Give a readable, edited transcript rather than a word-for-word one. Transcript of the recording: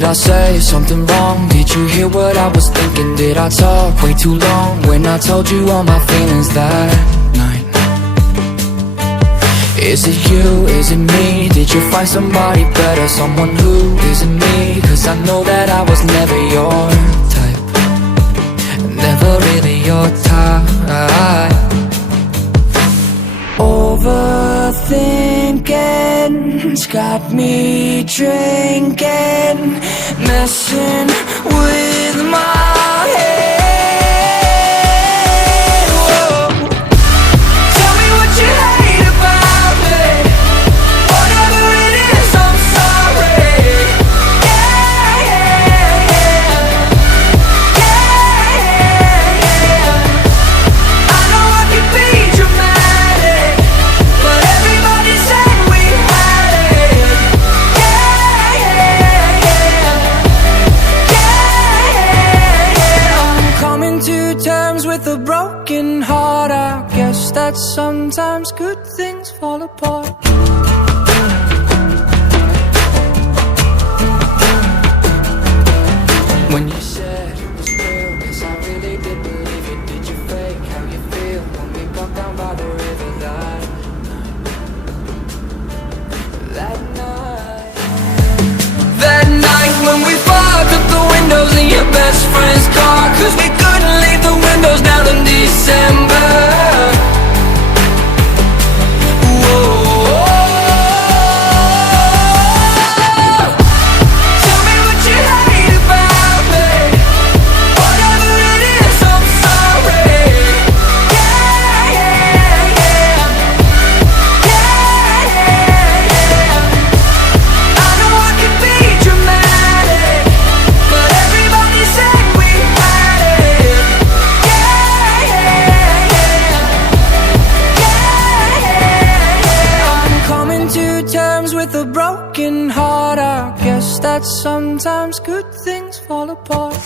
Did I say something wrong? Did you hear what I was thinking? Did I talk way too long when I told you all my feelings that night? Is it you? Is it me? Did you find somebody better? Someone who isn't me? Cause I know that I was never your type, never really your type. Overthinking's got me drinking, messing with my head. Whoa. Tell me what you hate about me. Whatever it is, I'm sorry. Yeah, yeah, yeah. Yeah, yeah, yeah. I know I can be dramatic, but everybody said we had it. Yeah, yeah, yeah. Yeah, yeah, yeah. I'm coming to terms with a broken heart. I guess that sometimes good things fall apart. When you said it was real, cause I really did believe it. Did you fake how you feel when we walked down by the river that night? That night when we fogged up the windows in your best friend's car, cause we couldn't leave the windows down in December. Tell me what you hate about me. Whatever it is, I'm sorry. Yeah, yeah, yeah. Yeah, yeah, yeah. I know I can be dramatic, but everybody said we had it. Yeah, yeah, yeah. Yeah, yeah, yeah. I'm coming to terms with a broken heart. I guess that sometimes good things fall apart.